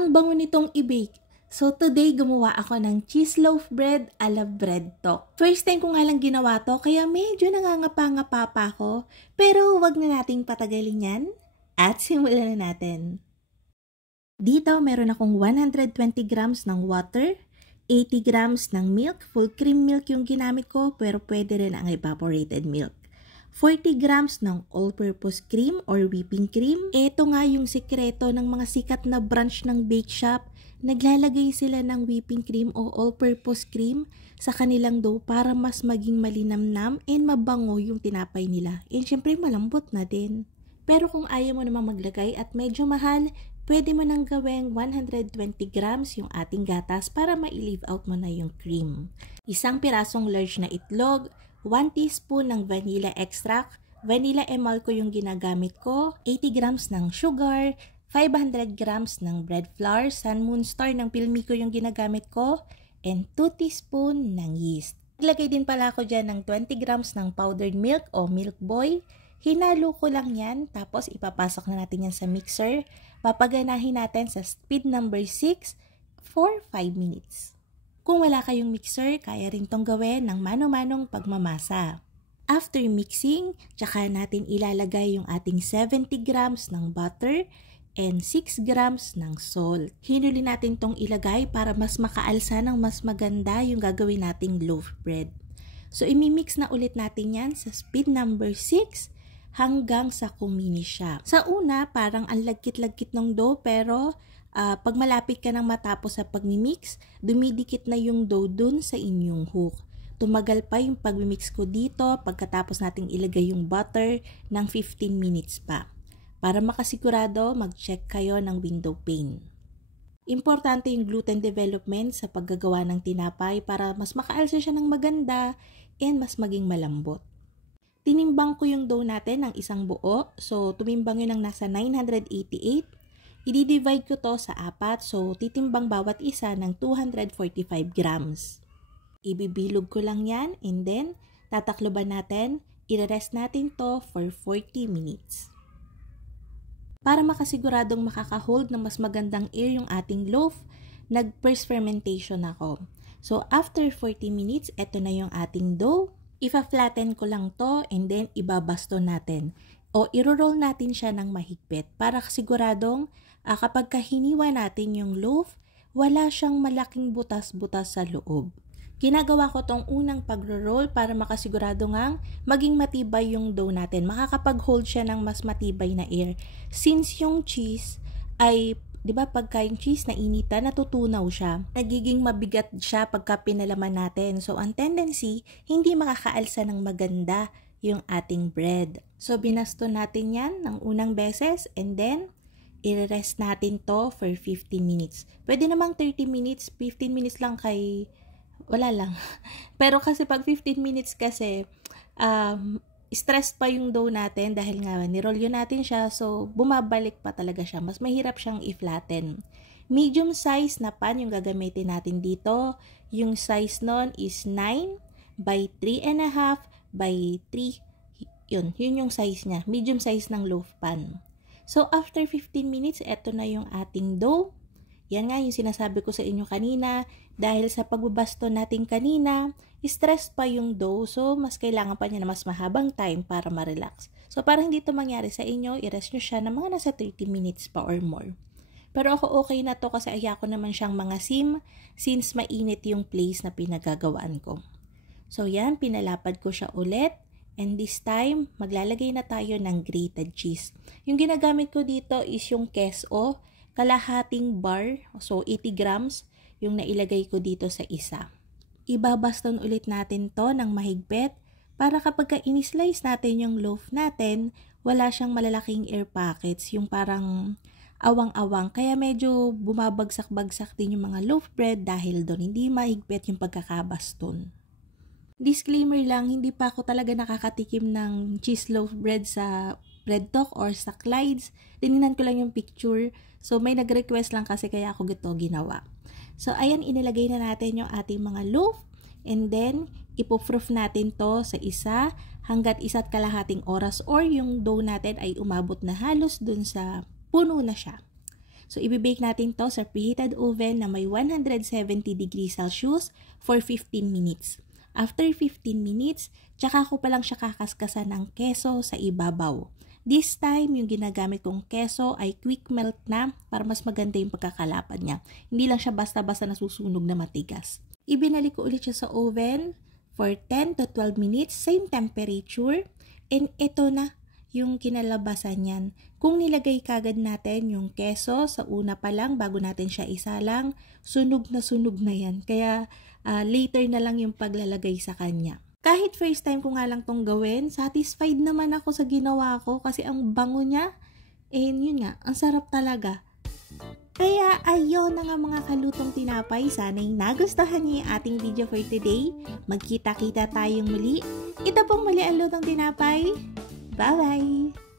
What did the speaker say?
Ang bango nitong i-bake. So today gumawa ako ng cheese loaf bread ala BreadTalk. First time ko nga lang ginawa to kaya medyo nangangapa-ngapa pa ako. Pero wag na nating patagalin yan at simulan na natin. Dito meron akong 120 grams ng water, 80 grams ng milk, full cream milk yung ginamit ko pero pwede rin ang evaporated milk. 40 grams ng all-purpose cream or whipping cream. Ito nga yung sikreto ng mga sikat na branch ng bake shop. Naglalagay sila ng whipping cream o all-purpose cream sa kanilang dough para mas maging malinamnam and mabango yung tinapay nila. And syempre malambot na din. Pero kung ayaw mo naman maglagay at medyo mahal, pwede mo nang gawing 120 grams yung ating gatas para ma-leave out mo na yung cream. Isang pirasong large na itlog, 1 teaspoon ng vanilla extract, vanilla emalco yung ginagamit ko, 80 grams ng sugar, 500 grams ng bread flour, Sun Moon Star ng Pilmico yung ginagamit ko, and 2 teaspoon ng yeast. Naglagay din pala ako dyan ng 20 grams ng powdered milk o milk boy. Hinalo ko lang yan, tapos ipapasok na natin yan sa mixer. Papaganahin natin sa speed number 6 for 5 minutes. Kung wala kayong mixer, kaya rin tong gawin ng mano-manong pagmamasa. After mixing, tsaka natin ilalagay yung ating 70 grams ng butter and 6 grams ng salt. Hinuli natin tong ilagay para mas makaalsa ng mas maganda yung gagawin nating loaf bread. So, imimix na ulit natin yan sa speed number 6 hanggang sa kumini siya. Sa una, parang ang lagkit-lagkit ng dough pero pag malapit ka nang matapos sa pagmimix, dumidikit na yung dough dun sa inyong hook. Tumagal pa yung pagmimix ko dito pagkatapos nating ilagay yung butter ng 15 minutes pa. Para makasigurado, mag-check kayo ng window pane. Importante yung gluten development sa paggagawa ng tinapay para mas makaalsa siya ng maganda and mas maging malambot. Tinimbang ko yung dough natin ng isang buo. So, tumimbang yun ng nasa 988. I-divide ko to sa 4. So, titimbang bawat isa ng 245 grams. Ibibilog ko lang yan and then tatakloban natin. I-rest natin to for 40 minutes. Para makasiguradong makaka-hold ng mas magandang air yung ating loaf, nag-first fermentation ako. So, after 40 minutes, eto na yung ating dough. Ipa-flatten ko lang to and then ibabasto natin. O iro-roll natin siya ng mahigpit para siguradong kapag hiniwa natin yung loaf, wala siyang malaking butas-butas sa loob. Ginagawa ko tong unang pagro-roll para makasigurado ngang maging matibay yung dough natin. Makakapag-hold siya ng mas matibay na air. Since yung cheese ay, di ba pagka yung cheese na inita, natutunaw siya. Nagiging mabigat siya pagka pinalaman natin. So, ang tendency, hindi makakaalsa ng maganda yung ating bread. So, binasto natin yan ng unang beses and then, i-rest natin to for 15 minutes. Pwede namang 30 minutes, 15 minutes lang kay wala lang. Pero kasi pag 15 minutes kasi, stress pa yung dough natin dahil nga niroll yun natin siya. So, bumabalik pa talaga siya. Mas mahirap siyang i-flatten. Medium size na pan yung gagamitin natin dito. Yung size nun is 9 by 3.5 by 3. Yun yung size niya. Medium size ng loaf pan. So, after 15 minutes, eto na yung ating dough. Yan nga yung sinasabi ko sa inyo kanina. Dahil sa pagbabasto natin kanina, stress pa yung dough. So, mas kailangan pa niya na mas mahabang time para ma-relax. So, para hindi ito mangyari sa inyo, i-rest nyo siya ng mga nasa 30 minutes pa or more. Pero ako okay na to kasi ayako naman siyang mga sim since mainit yung place na pinagagawaan ko. So, yan, pinalapad ko siya ulit. And this time, maglalagay na tayo ng grated cheese. Yung ginagamit ko dito is yung queso, kalahating bar, so 80 grams, yung nailagay ko dito sa isa. Ibabaston ulit natin to ng mahigpit para kapag in-slice natin yung loaf natin, wala siyang malalaking air pockets, yung parang awang-awang. Kaya medyo bumabagsak-bagsak din yung mga loaf bread dahil doon hindi mahigpit yung pagkakabaston. Disclaimer lang, hindi pa ako talaga nakakatikim ng cheese loaf bread sa BreadTalk or sa Clyde's. Tinignan ko lang yung picture. So, may nag-request lang kasi kaya ako gito ginawa. So, ayan, inilagay na natin yung ating mga loaf. And then, ipo-proof natin to sa isa hanggat 1.5 oras or yung dough natin ay umabot na halos dun sa puno na siya. So, ibibake natin to sa preheated oven na may 170 degrees Celsius for 15 minutes. After 15 minutes, tsaka ko palang siya kakaskasan ng keso sa ibabaw. This time, yung ginagamit kong keso ay quick melt na para mas maganda yung pagkakalapan niya. Hindi lang siya basta-basta nasusunog na matigas. Ibinalik ko ulit siya sa oven for 10 to 12 minutes, same temperature. And ito na yung kinalabasan niyan. Kung nilagay kagad natin yung keso sa una pa lang, bago natin siya isalang, sunog na yan. Kaya later na lang yung paglalagay sa kanya. Kahit first time ko nga lang tong gawin, satisfied naman ako sa ginawa ko kasi ang bango niya. And yun nga, ang sarap talaga. Kaya ayun na nga mga kalutong tinapay, sana'y nagustuhan niyo yung ating video for today. Magkita-kita tayong muli. Ito pong muli ang lutong tinapay. Bye-bye!